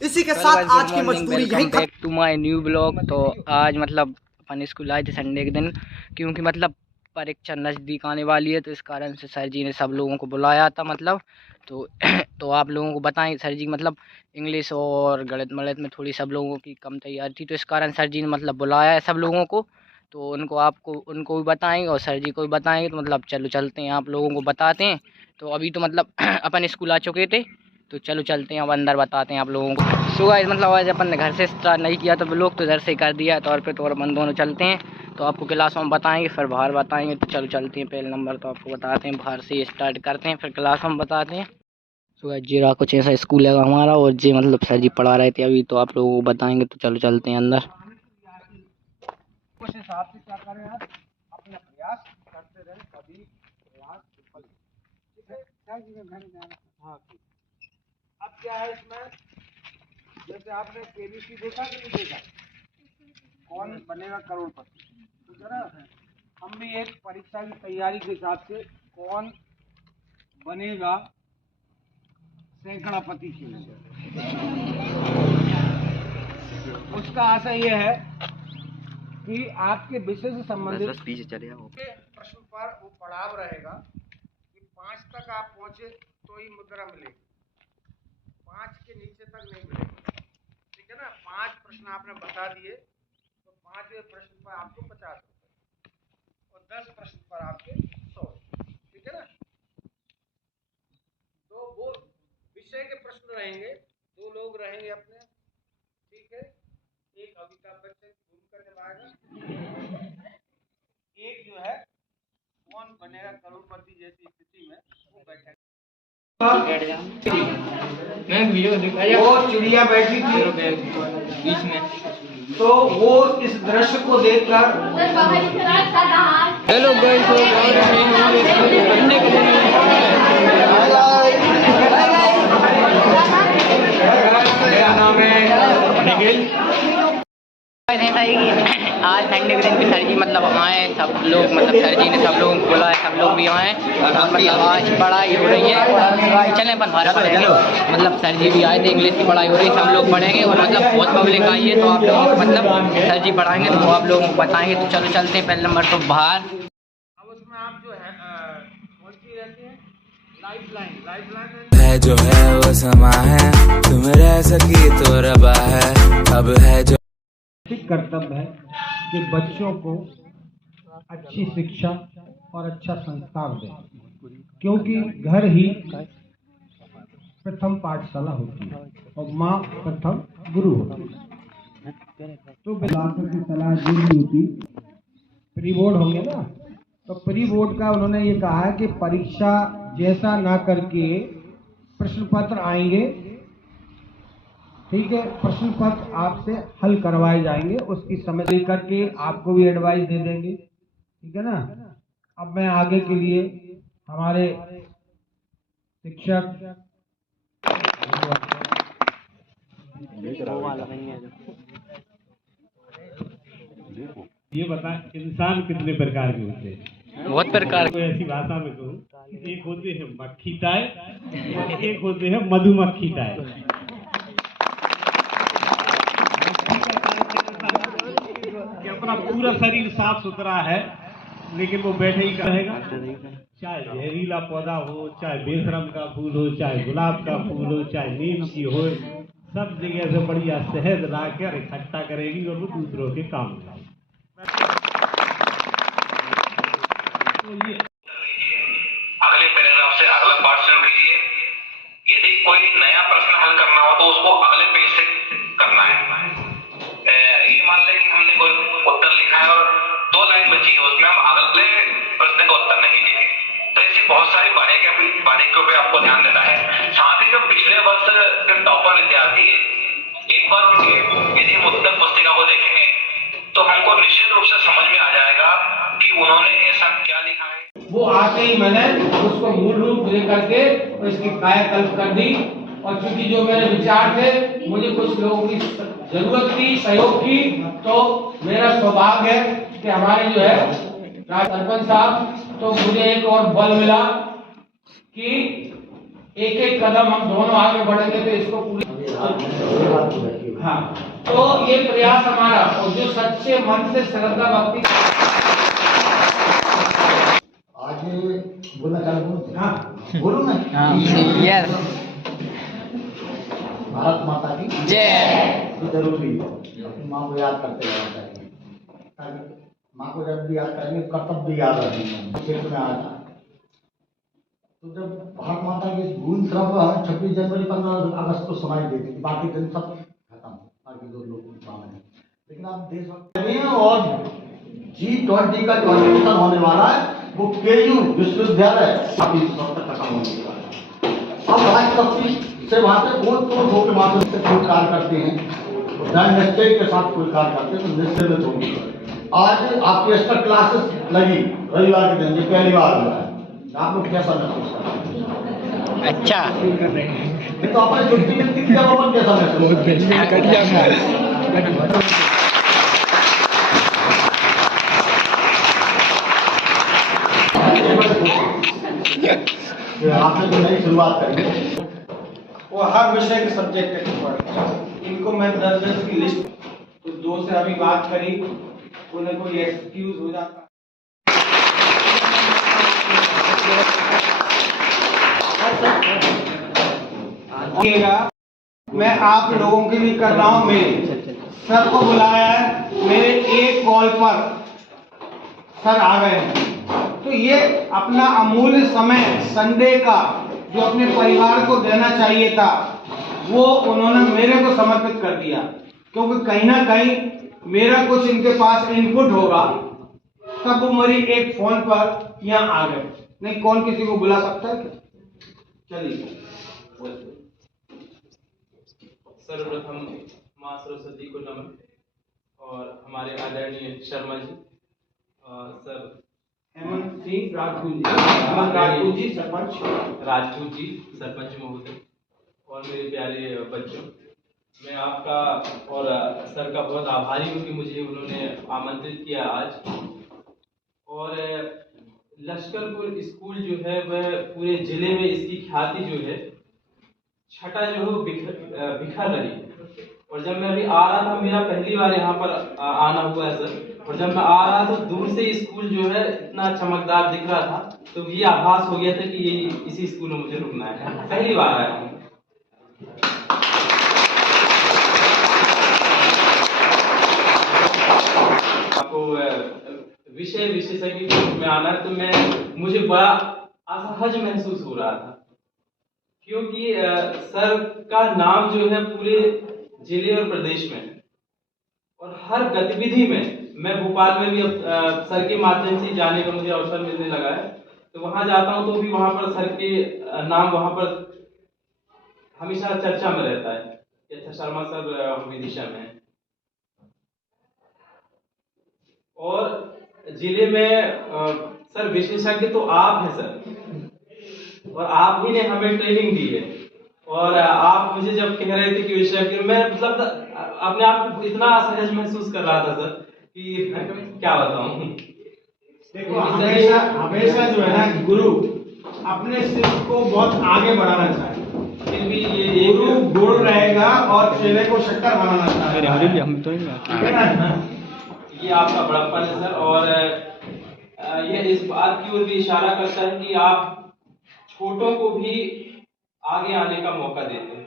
इसी के साथ आज की मजदूरी यही back to my new blog. तो आज मतलब अपन स्कूल आए थे संडे के दिन, क्योंकि मतलब परीक्षा नज़दीक आने वाली है, तो इस कारण से सर जी ने सब लोगों को बुलाया था मतलब। तो तो आप लोगों को बताएं, सर जी मतलब इंग्लिश और गणित मलत में थोड़ी सब लोगों की कम तैयारी थी, तो इस कारण सर जी ने मतलब बुलाया है सब लोगों को। तो उनको भी बताएंगे और सर जी को भी बताएंगे। तो मतलब चलो चलते हैं, आप लोगों को बताते हैं। तो अभी तो मतलब अपन स्कूल आ चुके थे, तो चलो चलते हैं अब अंदर, बताते हैं आप लोगों को। सो गाइस मतलब आज अपन ने घर से स्टार्ट नहीं किया, तो ब्लॉग तो इधर से कर दिया है, तो और पे तो और अपन दोनों चलते हैं। तो आपको क्लासों में बताएंगे, फिर बाहर बताएंगे। तो चलो चलते हैं, पहले नंबर तो आपको बताते हैं, बाहर से स्टार्ट करते हैं, फिर क्लासों में बताते हैं। सो गाइस जीरा कुछ ऐसा स्कूल है हमारा, और जी मतलब सर जी पढ़ा रहे थे अभी, तो आप लोगों को बताएंगे। तो चलो चलते हैं अंदर। उस हिसाब से क्या करें आप, अपना प्रयास करते रहें, कभी प्रयास विफल नहीं। ठीक है, हाँ ठीक। अब क्या है इसमें, जैसे आपने केबीसी देखा कि नहीं देखा, कौन बनेगा करोड़पति, ठीक है ना। हम भी एक परीक्षा की तैयारी के हिसाब से कौन बनेगा सैकड़ापति के लिए, उसका आशय यह है कि आपके विषय से संबंधित पीछे चले जाओ। प्रश्न पर वो पड़ाव रहेगा कि 5 तक आप पहुंचे तो ही मुद्रा मिलेगी, 5 के नीचे तक नहीं मिलेगी। ठीक है ना, 5 प्रश्न आपने बता दिए तो 5वें प्रश्न पर आपको 50 रुपये और 10 प्रश्न पर आपके 100। ठीक है ना, तो वो विषय के प्रश्न रहेंगे, 2 लोग रहेंगे अपने। ठीक है, एक अमिताभ बच्चन घूम कर निभाएगा, एक जो है कौन बनेगा करोड़पति जैसी स्थिति में वो बैठेगा। वो चिड़िया बैठी थी बीच में, तो वो इस दृश्य को देखकर हेलो आज संडे के दिन भी सर जी मतलब आए सब लोग, मतलब सर जी ने सब लोगों को बुलाया, सब लोग भी आए। मतलब आज पढ़ाई हो रही है, चले अपन बाहर पढ़ेंगे। मतलब सर जी भी आए थे, इंग्लिश की पढ़ाई हो रही है, सब लोग पढ़ेंगे। और मतलब बहुत पब्लिक आई है, तो आप लोगों को मतलब सर जी पढ़ाएंगे, तो आप लोगों को बताएंगे। तो चलो चलते हैं, पहले नंबर तो बाहर। अब उसमें आप जो है कौन सी रहती है, लाइफ लाइन जो है वो समा है, तुम रह सकी तो रबा है, अब है जो कर्तव्य है कि बच्चों को अच्छी शिक्षा और अच्छा संस्कार दें, क्योंकि घर ही प्रथम पाठशाला होती है और माँ प्रथम गुरु होती है। तो बिलासपुर की सलाह जरूरी होती, प्री बोर्ड होंगे ना, तो प्री बोर्ड का उन्होंने ये कहा है कि परीक्षा जैसा ना करके प्रश्न पत्र आएंगे। ठीक है, प्रश्न पत्र आपसे हल करवाए जाएंगे, उसकी समझ लेकर के आपको भी एडवाइस दे देंगे। ठीक है ना। अब मैं आगे के लिए हमारे शिक्षक ये बता, इंसान कितने प्रकार के होते हैं? बहुत प्रकार को ऐसी भाषा में कहूँ, एक होते हैं मक्खी टाइप, एक होते हैं मधुमक्खी टाइप। कि अपना पूरा शरीर साफ सुथरा है, लेकिन वो बैठे ही रहेगा, चाहे जहरीला पौधा हो, चाहे बेशरम का फूल हो, चाहे गुलाब का फूल हो, चाहे नीम की हो, सब जगह से बढ़िया शहद लाकर इकट्ठा करेगी और वो दूसरों के काम लाएगी। तो ये अगले पैराग्राफ से अगला पार्ट शुरू कीजिए। यदि कोई नया प्रश्न हल करना हो तो उसको अगले पेज से करना है। ये मान लें कि हमने कोई उत्तर लिखा है और 2 लाइन बची है, उसमें हम अगले प्रश्न का उत्तर नहीं लिखे। तो ऐसी बहुत सारी बारीकियों पे आपको ध्यान देना है। साथ ही जो पिछले वर्ष के टॉपर विद्यार्थी है, एक बार उनकी यदि हम उत्तर पुस्तिका को देखेंगे तो हमको निश्चित रूप से समझ में आ जाएगा कि उन्होंने ऐसा क्या लिखा है। वो आते ही मैंने उसको मूल रूप दे करके इसकी कायाकल्प कर दी, और चूंकि जो मेरे विचार थे, मुझे कुछ लोगों की जरूरत थी, सहयोग की, तो मेरा सौभाग्य है कि हमारे जो है सरपंच साहब, तो मुझे एक और बल मिला कि एक एक कदम हम दोनों आगे बढ़ेंगे तो इसको पूरी। हाँ, तो ये प्रयास हमारा, और जो सच्चे मन से श्रद्धा भक्ति आज बोलना चाहूँ। हाँ बोलो ना। यस। भारत माता की जय। ये जरूरी है, अपनी माँ को याद करते रहना चाहिए, ताकि माँ को जब भी याद करेंगे कर्तव्य भी याद रहेंगे क्षेत्र में आता है। तो जब भारत माता की गुण श्रम हमें 26 जनवरी 15 अगस्त को सुनाई देती थी, बाकी दिन सब खत्म, बाकी जो लोग माने। लेकिन आप देशभक्त और G20 का जो अधिवेशन होने वाला है वो केयू विश्वविद्यालय काफी खत्म होने वाला है। अब राष्ट्रपति से वहाँ से वोट के माध्यम से कोई कार्य करते हैं, दृढ़ निश्चय के साथ कोई कार्य करते हैं तो निश्चय में होगी। आज आपकी एक्स्ट्रा क्लासेस लगी रविवार के दिन, ये पहली बार हुआ है, आप लोग कैसा महसूस कर रहे हैं? अच्छा। ये तो अपने छुट्टी मिलती थी, जब अपन कैसा महसूस कर रहे हैं? आपसे तो नई शुरुआत करेंगे। वो हर विषय के सब्जेक्ट के पढ़, इनको मैं 10 की लिस्ट, तो 2 से अभी बात करी, उन्हें कोई एक्सक्यूज हो जाता। मैं आप लोगों के लिए कर रहा हूँ, मेरे सर को बुलाया है, मेरे एक कॉल पर सर आ गए हैं, तो ये अपना अमूल्य समय संडे का जो अपने परिवार को देना चाहिए था वो उन्होंने मेरे को समर्पित कर दिया, क्योंकि कहीं ना कहीं मेरा कुछ इनके पास इनपुट होगा, तब वो मेरी एक फोन पर यहाँ आ गए। नहीं, कौन किसी को बुला सकता है? चलिए। सर्वप्रथम माँ सरस्वती को नमन, और हमारे आदरणीय शर्मा जी, सर हेमंत सिंह राजपूत जी सरपंच महोदय, और मेरे प्यारे बच्चों, मैं आपका और सर का बहुत आभारी हूँ कि मुझे उन्होंने आमंत्रित किया आज। और लश्करपुर स्कूल जो है वह पूरे जिले में इसकी ख्याति जो है छठा जो है बिखर रही है। और जब मैं अभी आ रहा था, मेरा पहली बार यहाँ पर आना हुआ है सर, और जब मैं आ रहा तो दूर से स्कूल जो है इतना चमकदार दिख रहा था, तो ये आभास हो गया था कि ये इसी स्कूल में मुझे रुकना है। पहली बार आया हूँ। आपको विषय विशेषज्ञ में आना है, तो मुझे बड़ा असहज महसूस हो रहा था, क्योंकि सर का नाम जो है पूरे जिले और प्रदेश में, और हर गतिविधि में, मैं भोपाल में भी सर के माध्यम से जाने का मुझे अवसर मिलने लगा है, तो वहां जाता हूं तो भी वहां पर सर के नाम वहां पर हमेशा चर्चा में रहता है कि अच्छा शर्मा सर विदिशा में है। और जिले में सर विशेषज्ञ तो आप हैं सर, और आप ही ने हमें ट्रेनिंग दी है। और आप मुझे जब कह रहे थे कि विशेषज्ञ, मैं मतलब अपने आप को इतना असहज महसूस कर रहा था सर कि क्या बताऊं। देखो, हमेशा जो है ना, गुरु अपने शिष्य को बहुत आगे बढ़ाना चाहिए, फिर भी ये गुरु गुरु रहेगा और चेले को शक्कर बनाना चाहिए। ये आपका बड़प्पन है सर, और यह इस बात की ओर भी इशारा करता है कि आप छोटों को भी आगे आने का मौका देते हैं।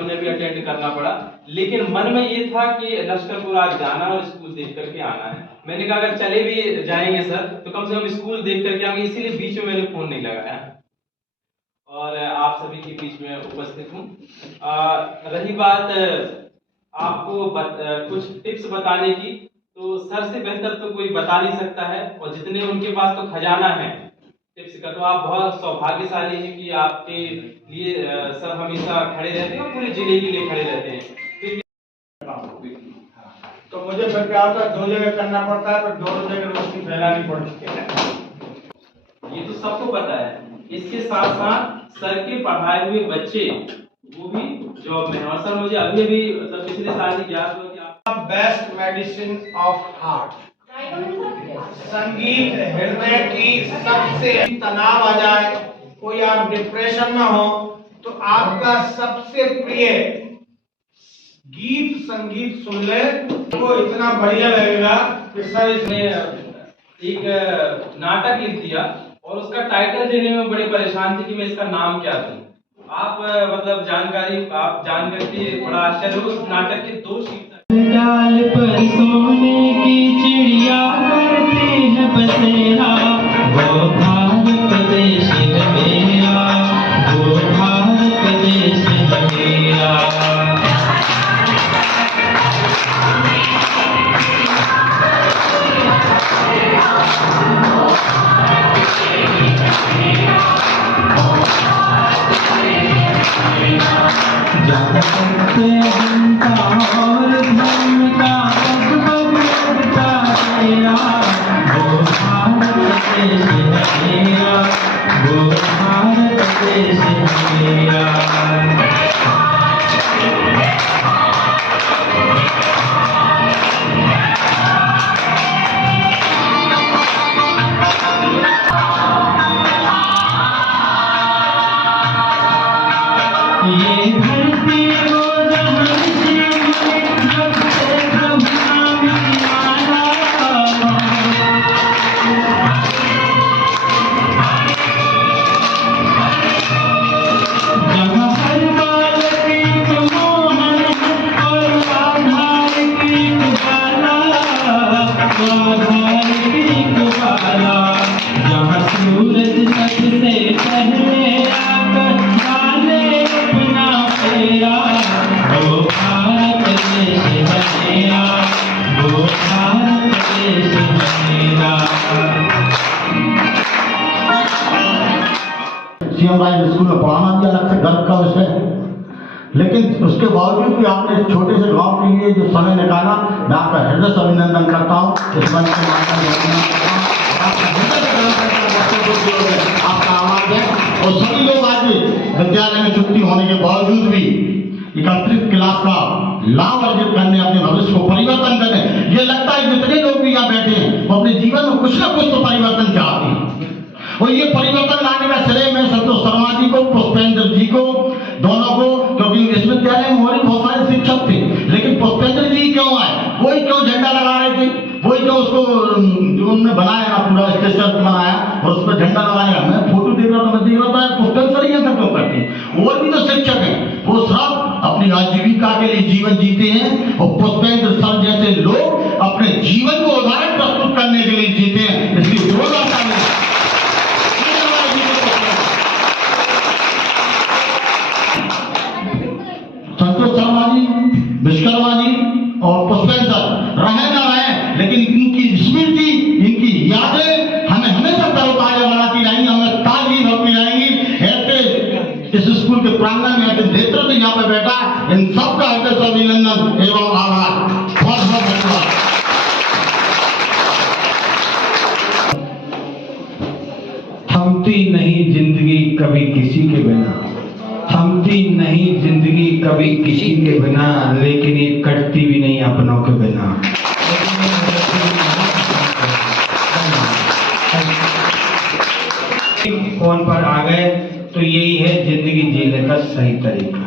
उन्हें भी अटेंड करना पड़ा, लेकिन मन में ये था कि लश्करपुर आज जाना और स्कूल देख करके आना है। मैंने कहा अगर चले भी जाएंगे सर तो कम से कम स्कूल देख करके आएंगे, इसीलिए बीच में मैंने फोन नहीं लगाया और आप सभी के बीच में उपस्थित हूँ। रही बात आपको कुछ टिप्स बताने की, तो सर से बेहतर तो कोई बता नहीं सकता है, और जितने उनके पास तो खजाना है टिप्स का। तो आप बहुत सौभाग्यशाली हैं कि आपके लिए सर हमेशा खड़े रहते हैं, पूरे जिले के लिए खड़े रहते हैं। तो मुझे फिर क्या होता है, 2 जगह करना पड़ता है, पर दोनों जगह रोशनी फैलानी पड़ती है। ये तो सबको पता है। इसके साथ साथ सर के पढ़ाए हुए बच्चे वो भी जॉब में है, और सर मुझे अभी भी मतलब पिछले साल ही ज्ञात हुआ कि आप बेस्ट मेडिसिन ऑफ हार्ट संगीत हृदय की सबसे तनाव आ जाए, कोई आप डिप्रेशन में हो, तो आपका सबसे प्रिय गीत संगीत सुन ले, तो इतना बढ़िया लगेगा कि सर इसमें एक नाटक लिख दिया और उसका टाइटल देने में बड़े परेशान थे कि मैं इसका नाम क्या दूं। आप मतलब जानकारी आप जान करके बड़ा आश्चर्य हो। उस नाटक के 2 शीर्षक डाल पर सोने की चिड़िया करती है बसेरा, वो भारत देश है मेरा, वो भारत देश है मेरा। सीएम राइज स्कूल में पढ़ाना भी अलग से गर्व का विषय है, लेकिन उसके बावजूद भी आपने इस छोटे से गांव के लिए जो समय निकाला, मैं आपका हृदय से अभिनंदन करता हूँ। इस मंच के माध्यम से आपका आवाज है और सभी लोग आज विद्यालय में छुट्टी होने के बावजूद भी एकत्रित क्लास का लाभ अर्जित करने, अपने भविष्य को परिवर्तन करने। ये लगता है जितने लोग भी यहाँ बैठे हैं वो अपने जीवन में कुछ ना कुछ तो परिवर्तन चाहते हैं, और ये परिवर्तन लाने का श्रेय मैं संतोष शर्मा जी को, पुष्पेंद्र जी को, दोनों को, क्योंकि इस विद्यालय में और बहुत सारे शिक्षक थे, लेकिन पुष्पेंद्र जी क्यों आए, वही क्यों झंडा लगा रहे थे, वही क्यों उसको जो उन्होंने बनाया ना पूरा स्टेशन बनाया और उस पर झंडा लगाया। मैं फोटो देख रहा था, मैं देख रहा था पुष्पेंद्र जी ऐसा क्यों करते हैं। और भी तो शिक्षक हैं, वो सब अपनी आजीविका के लिए जीवन जीते हैं, और पुष्पेंद्र सर जैसे लोग अपने जीवन को उदाहरण प्रस्तुत करने के लिए जीते हैं। इसलिए जोरदार ताली। संतोष शर्मा जी, विश्वकर्मा जी और पुष्पेंद्र सर रहे ना रहे, लेकिन इनकी स्मृति, इनकी यादें हमें हमेशा तरोताजा बनाती रहेंगी, हमें ताजगी होती रहेंगी। ऐसे इस स्कूल के प्रांगण में ऐसे नेतृत्व यहाँ पे बैठा, इन सबका हृदय से अभिनंदन एवं आभार। बहुत बहुत धन्यवाद। थमती नहीं जिंदगी कभी किसी के बिना, थमती नहीं जिंदगी कभी किसी के बिना, लेकिन ये कटती भी नहीं अपनों के बिना। फोन पर आ गए तो यही है जिंदगी जीने का सही तरीका।